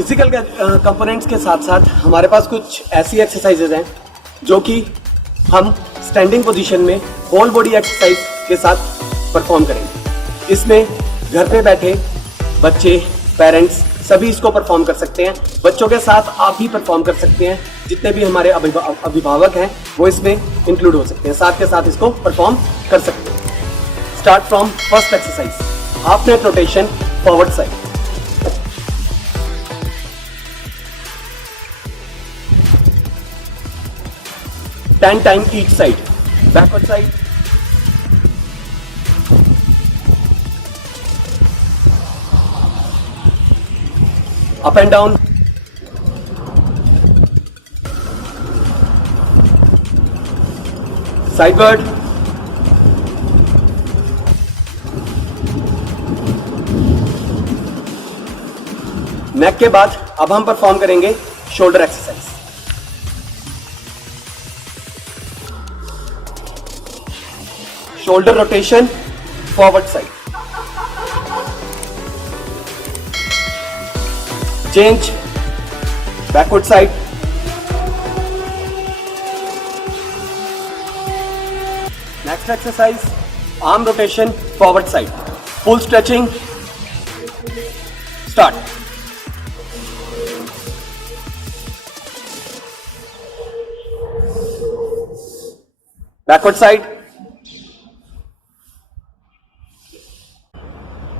Physical components के साथ साथ हमारे पास कुछ ऐसी एक्सरसाइजेज हैं जो कि हम स्टैंडिंग पोजीशन में होल बॉडी एक्सरसाइज के साथ परफॉर्म करेंगे। इसमें घर पे बैठे बच्चे, पेरेंट्स सभी इसको परफॉर्म कर सकते हैं। बच्चों के साथ आप भी परफॉर्म कर सकते हैं। जितने भी हमारे अभिभावक हैं वो इसमें इंक्लूड हो सकते हैं, साथ के साथ इसको परफॉर्म कर सकते हैं। Start from first exercise, half net rotation forward side. Ten times each side, backward side, up and down, sideward, नेक के बाद अब हम परफॉर्म करेंगे shoulder exercise. Shoulder rotation forward side, change backward side, next exercise arm rotation forward side, full stretching. Start. Backward side,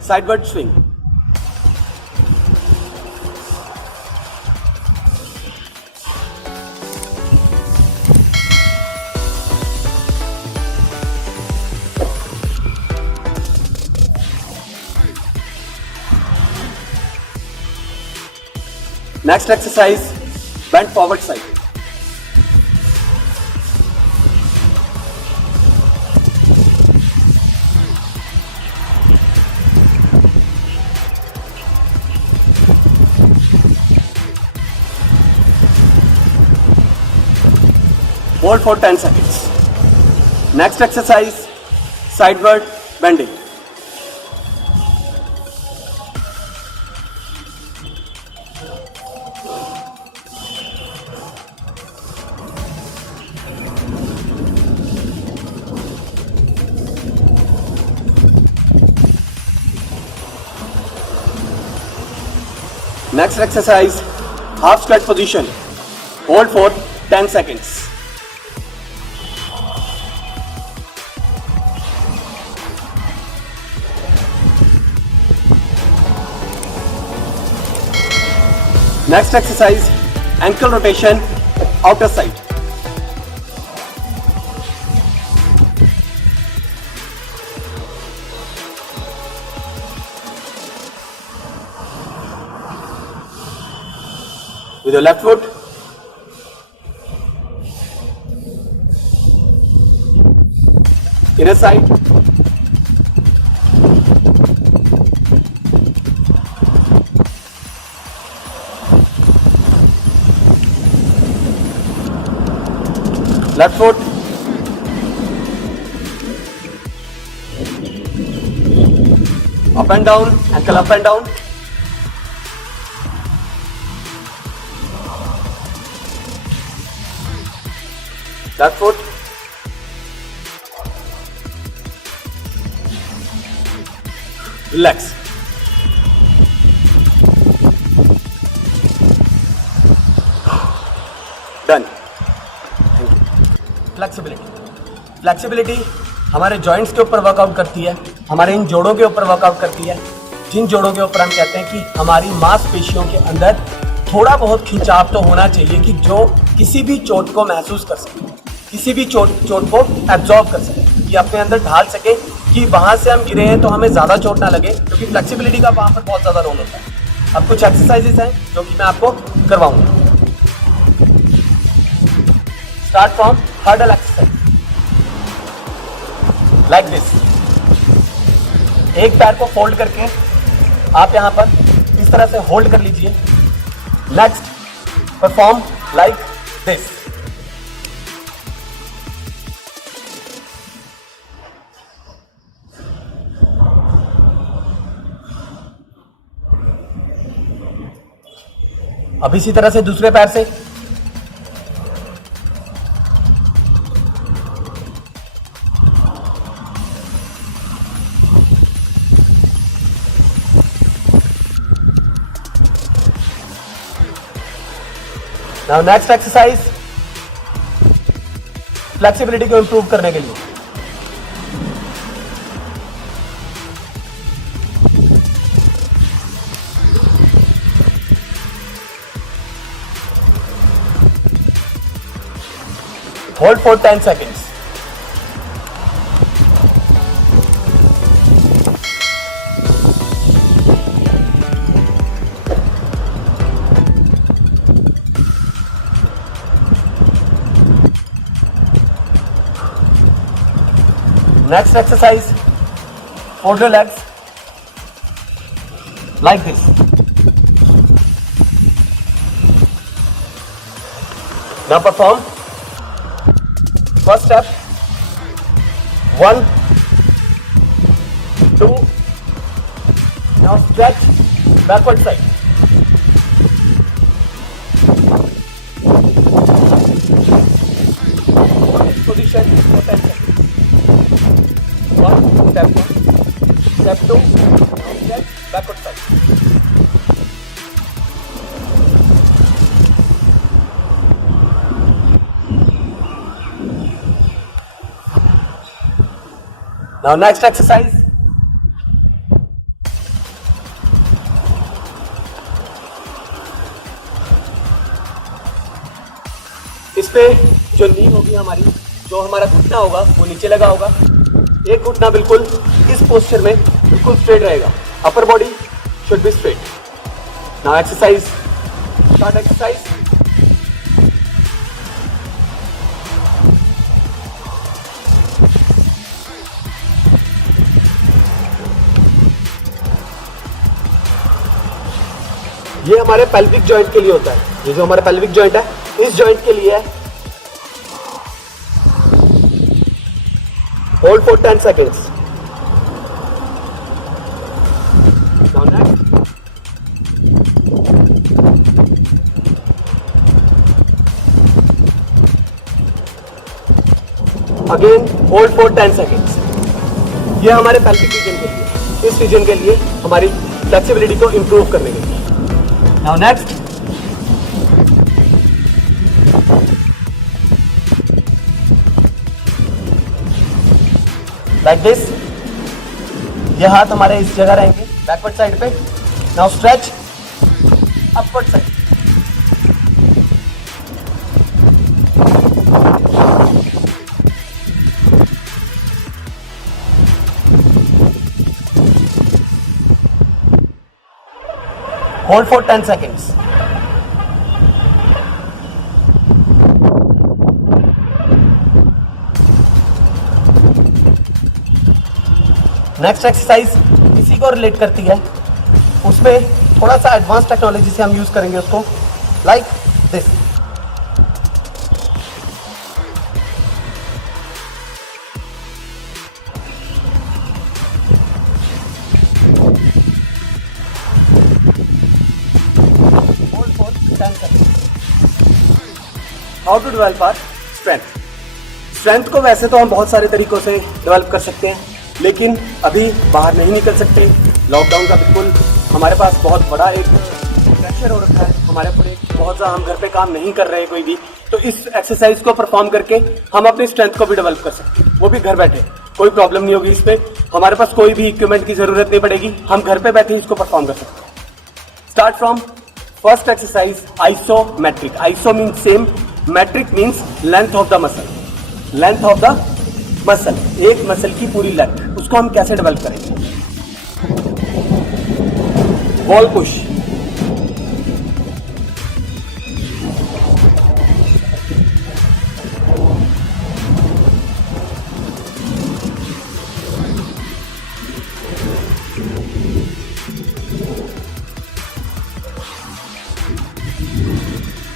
sideward swing, next exercise bend forward side, hold for 10 seconds. Next exercise, sideward bending. Next exercise, half squat position. Hold for 10 seconds. Next exercise, ankle rotation, outer side. With your left foot. Inner side. Left foot, up and down, ankle up and down, left foot, relax, done. Flexibility हमारे joints के ऊपर workout करती है, हमारे इन जोड़ों के ऊपर workout करती है, जिन जोड़ों के ऊपर हम कहते हैं कि हमारी मांसपेशियों के अंदर थोड़ा बहुत खिंचाव तो होना चाहिए कि जो किसी भी चोट को महसूस कर सके, किसी भी चोट को एब्जॉर्ब कर सके, कि अपने अंदर ढाल सके कि वहाँ से हम गिरे हैं तो हमें ज़्यादा चोट ना लगे, क्योंकि फ्लेक्सिबिलिटी का वहाँ पर बहुत ज़्यादा रोल होता है। अब कुछ एक्सरसाइजेस हैं जो कि मैं आपको करवाऊंगा। Start from hurdle exercise, like this. एक पैर को फोल्ड करके आप यहां पर इस तरह से होल्ड कर लीजिए। Next perform like this. अब इसी तरह से दूसरे पैर से। नाउ नेक्स्ट एक्सरसाइज फ्लेक्सिबिलिटी को इंप्रूव करने के लिए। Hold for 10 seconds. Next exercise, fold your legs like this. Now perform. First step, 1, 2, now stretch backward side. Next position for 10 seconds. 1, step 1, step 2, now stretch backward side. Now next exercise, इस पे जो नी होगी हमारी, जो हमारा घुटना होगा वो नीचे लगा होगा। एक घुटना बिल्कुल इस पोस्चर में बिल्कुल स्ट्रेट रहेगा। Upper body should be straight. Now exercise, start exercise. ये हमारे पेल्विक जॉइंट के लिए होता है। ये जो हमारा पेल्विक जॉइंट है, इस जॉइंट के लिए है। Hold for 10 seconds. Now next, again hold for 10 seconds. ये हमारे पेल्विक रीजन के लिए, इस रीजन के लिए हमारी फ्लेक्सिबिलिटी को इंप्रूव करने के लिए। Now next, like this. ये हाथ हमारे इस जगह रहेंगे बैकवर्ड साइड पे। Now stretch upward side. Hold for 10 seconds. Next exercise इसी को रिलेट करती है, उसमें थोड़ा सा एडवांस टेक्नोलॉजी से हम यूज करेंगे उसको, like this. How to develop our strength. Strength को वैसे तो हम बहुत सारे तरीकों से डेवलप कर सकते हैं, लेकिन अभी बाहर नहीं निकल सकते। लॉकडाउन का बिल्कुल हमारे पास बहुत बड़ा एक प्रेशर हो रखा है हमारे ऊपर, बहुत ज़्यादा हम घर पे काम नहीं कर रहे हैं कोई भी। तो इस एक्सरसाइज को परफॉर्म करके हम अपनी स्ट्रेंथ को भी डेवलप कर सकते हैं, वो भी घर बैठे। कोई प्रॉब्लम नहीं होगी इसमें, हमारे पास कोई भी इक्विपमेंट की जरूरत नहीं पड़ेगी, हम घर पे बैठे इसको परफॉर्म कर सकते हैं। Start from first exercise, isometric. Iso means same, metric means length of the muscle. Length of the muscle, एक मसल की पूरी लेंथ, उसको हम कैसे डेवलप करेंगे। वॉल पुश,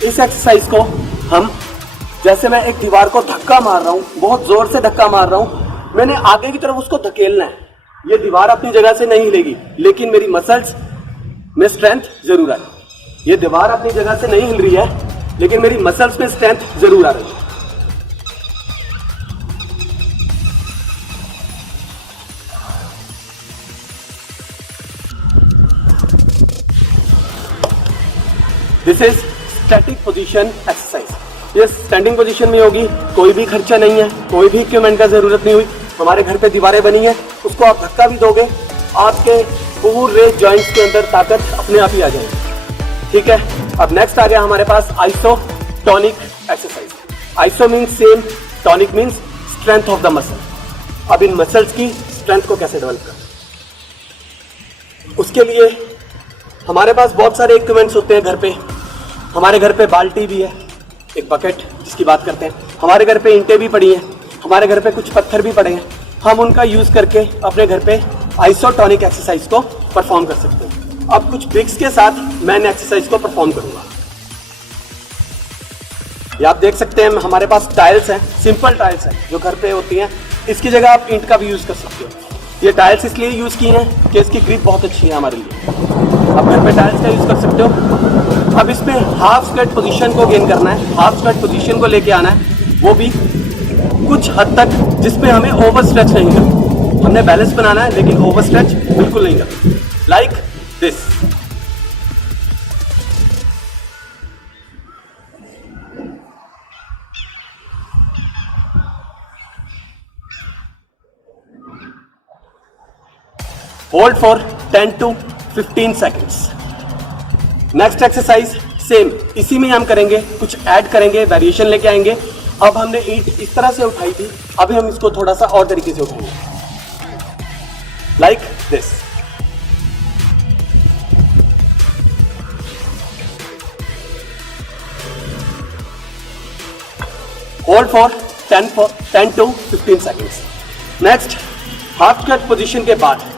इस एक्सरसाइज को हम, जैसे मैं एक दीवार को धक्का मार रहा हूं, बहुत जोर से धक्का मार रहा हूं, मैंने आगे की तरफ उसको धकेलना है। ये दीवार अपनी जगह से नहीं हिलेगी, लेकिन मेरी मसल्स में स्ट्रेंथ जरूर है। ये दीवार अपनी जगह से नहीं हिल रही है, लेकिन मेरी मसल्स में स्ट्रेंथ जरूर आ रही है। This is static position exercise. ये स्टैंडिंग पोजीशन में होगी, कोई भी खर्चा नहीं है, कोई भी इक्विपमेंट का जरूरत नहीं हुई। हमारे घर पे दीवारें बनी है, उसको आप धक्का भी दोगे, आपके पूरे जॉइंट्स के अंदर ताकत अपने आप ही आ जाएगी। ठीक है, अब नेक्स्ट आ गया हमारे पास isotonic exercise. Iso means same, tonic means strength of the muscle. अब इन मसल्स की स्ट्रेंथ को कैसे डेवलप करें, उसके लिए हमारे पास बहुत सारे इक्विपमेंट्स होते हैं घर पे। हमारे घर पे बाल्टी भी है, एक बकेट जिसकी बात करते हैं। हमारे घर पे ईंटें भी पड़ी हैं, हमारे घर पे कुछ पत्थर भी पड़े हैं। हम उनका यूज करके अपने घर पे आइसोटोनिक एक्सरसाइज को परफॉर्म कर सकते हैं। अब कुछ ब्रिक्स के साथ मैं एक्सरसाइज को परफॉर्म करूंगा। ये आप देख सकते हैं, हमारे पास टाइल्स हैं, सिंपल टाइल्स हैं जो घर पे होती हैं। इसकी जगह आप ईंट का भी यूज कर सकते हो। ये टाइल्स इसलिए यूज की हैं कि इसकी ग्रिप बहुत अच्छी है हमारे लिए। आप घर पे टाइल्स का यूज कर सकते हो। अब इसमें हाफ स्क्वाट पोजीशन को गेन करना है, हाफ स्क्वाट पोजीशन को लेके आना है, वो भी कुछ हद तक जिसमें हमें ओवर स्ट्रेच नहीं करना। हमने बैलेंस बनाना है, लेकिन ओवर स्ट्रेच बिल्कुल नहीं करना। Like this. Hold for 10 to 15 seconds। Next exercise same, इसी में हम करेंगे, कुछ ऐड करेंगे, वेरिएशन लेके आएंगे। अब हमने ईंट इस तरह से उठाई थी, अभी हम इसको थोड़ा सा और तरीके से उठाएंगे, like this. Hold for 10 to 15 seconds। Next half squat position के बाद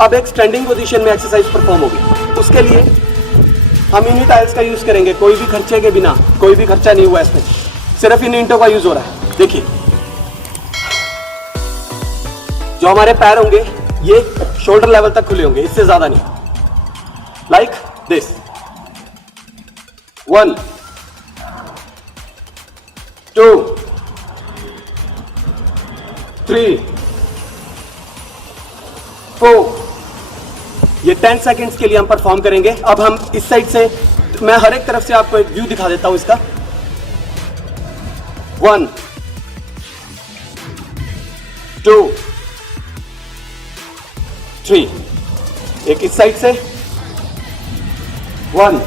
अब एक स्टैंडिंग पोजीशन में एक्सरसाइज परफॉर्म होगी। उसके लिए हम इन्हीं टाइल्स का यूज करेंगे, कोई भी खर्चे के बिना, कोई भी खर्चा नहीं हुआ इसमें, सिर्फ इन ईंटों का यूज हो रहा है। देखिए, जो हमारे पैर होंगे ये शोल्डर लेवल तक खुले होंगे, इससे ज्यादा नहीं। Like this. 1 2 3 4। ये 10 सेकेंड्स के लिए हम परफॉर्म करेंगे। अब हम इस साइड से, मैं हर एक तरफ से आपको एक व्यू दिखा देता हूं इसका। 1 2 3। एक इस साइड से, 1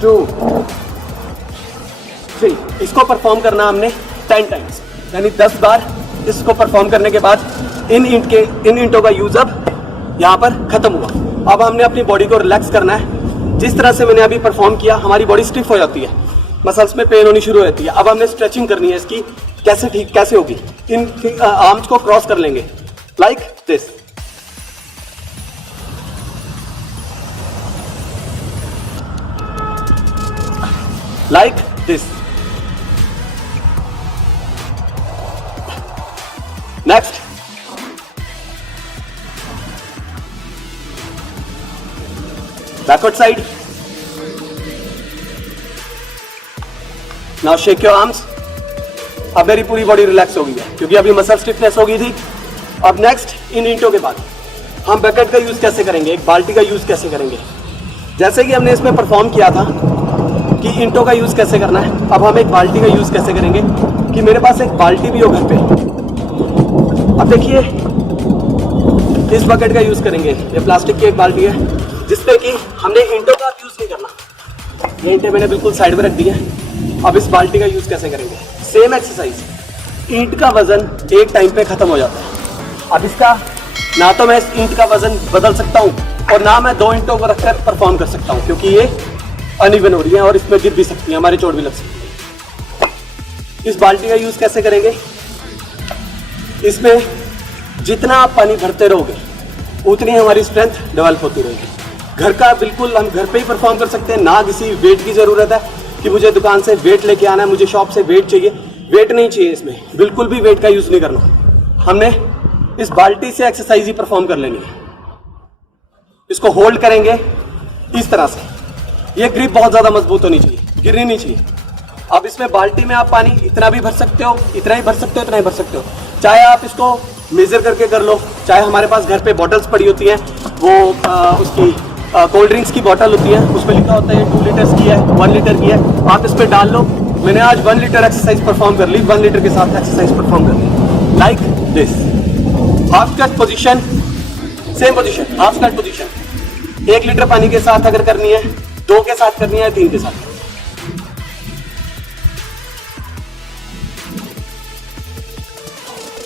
2 3। इसको परफॉर्म करना हमने 10 टाइम्स, यानी 10 बार। इसको परफॉर्म करने के बाद इन ईंटों का यूज अब यहाँ पर खत्म हुआ। अब हमने अपनी बॉडी को रिलैक्स करना है। जिस तरह से मैंने अभी परफॉर्म किया, हमारी बॉडी स्टिफ हो जाती है, मसल्स में पेन होनी शुरू हो जाती है। अब हमने स्ट्रेचिंग करनी है इसकी। कैसे होगी? इन आर्म्स को क्रॉस कर लेंगे, like this. Like this. Next, backward side। Now shake your arms। अब मेरी पूरी बॉडी रिलैक्स हो गई है, क्योंकि अभी मसल स्टिफनेस हो गई थी। अब नेक्स्ट, इन ईंटों के बाद हम बकेट का यूज कैसे करेंगे, एक बाल्टी का यूज कैसे करेंगे। जैसे कि हमने इसमें परफॉर्म किया था कि ईंटों का यूज कैसे करना है, अब हम एक बाल्टी का यूज कैसे करेंगे कि मेरे पास एक बाल्टी भी हो घर पे। अब देखिए, इस बकेट का यूज करेंगे। ये प्लास्टिक की एक बाल्टी है जिसपे कि हमने ईंटों का यूज नहीं करना। ये ईंटें मैंने बिल्कुल साइड में रख दी है। अब इस बाल्टी का यूज कैसे करेंगे, सेम एक्सरसाइज। ईंट का वजन एक टाइम पे खत्म हो जाता है। अब इसका ना तो मैं इस ईंट का वजन बदल सकता हूँ और ना मैं 2 ईंटों को रखकर परफॉर्म कर सकता हूँ, क्योंकि ये अनइवन हो रही है और इसमें गिर भी सकती है, हमारी चोट भी लग सकती है। इस बाल्टी का यूज कैसे करेंगे, इसमें जितना आप पानी भरते रहोगे उतनी हमारी स्ट्रेंथ डेवलप होती रहेगी। घर का बिल्कुल हम घर पे ही परफॉर्म कर सकते हैं, ना किसी वेट की जरूरत है कि मुझे दुकान से वेट लेके आना है, मुझे शॉप से वेट चाहिए। वेट नहीं चाहिए इसमें, बिल्कुल भी वेट का यूज नहीं करना। हमने इस बाल्टी से एक्सरसाइज ही परफॉर्म कर लेनी है। इसको होल्ड करेंगे इस तरह से। ये ग्रिप बहुत ज़्यादा मजबूत होनी चाहिए, गिरनी नहीं चाहिए। अब इसमें बाल्टी में आप पानी इतना भी भर सकते हो, इतना ही भर सकते हो, इतना ही भर सकते हो। चाहे आप इसको मेजर करके कर लो, चाहे हमारे पास घर पे बॉटल्स पड़ी होती हैं, वो उसकी कोल्ड ड्रिंक्स की बॉटल होती है, उस पर लिखा होता है 2 लीटर्स की है, 1 लीटर की है, आप इस पर डाल लो। मैंने आज 1 लीटर एक्सरसाइज परफॉर्म कर ली, 1 लीटर के साथ एक्सरसाइज परफॉर्म कर ली, like this. Half squat position, same position, half squat position. 1 litre पानी के साथ अगर करनी है, 2 के साथ करनी है, 3 के साथ।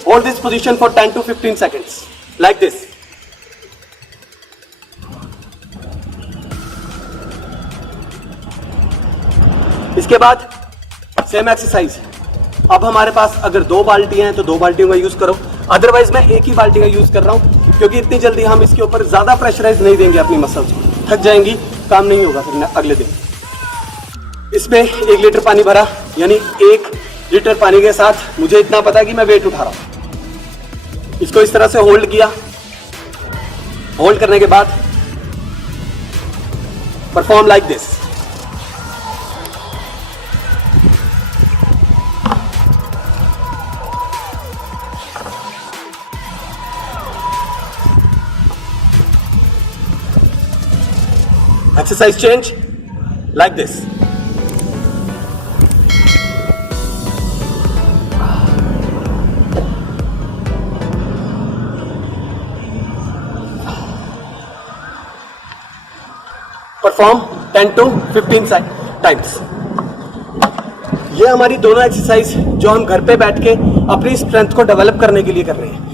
Hold this position for 10 to 15 seconds, like this. इसके बाद सेम एक्सरसाइज। अब हमारे पास अगर 2 बाल्टी हैं तो 2 बाल्टियों का यूज करो, अदरवाइज मैं एक ही बाल्टी का यूज कर रहा हूं, क्योंकि इतनी जल्दी हम इसके ऊपर ज्यादा प्रेशराइज नहीं देंगे अपनी मसल्स को, थक जाएंगी, काम नहीं होगा फिर अगले दिन। इसमें 1 लीटर पानी भरा, यानी 1 लीटर पानी के साथ मुझे इतना पता है कि मैं वेट उठा रहा हूं। इसको इस तरह से होल्ड किया, होल्ड करने के बाद perform like this. Exercise change like this. Perform 10 to 15 times. ये हमारी दोनों एक्सरसाइज जो हम घर पे बैठ के अपनी स्ट्रेंथ को डेवलप करने के लिए कर रहे हैं।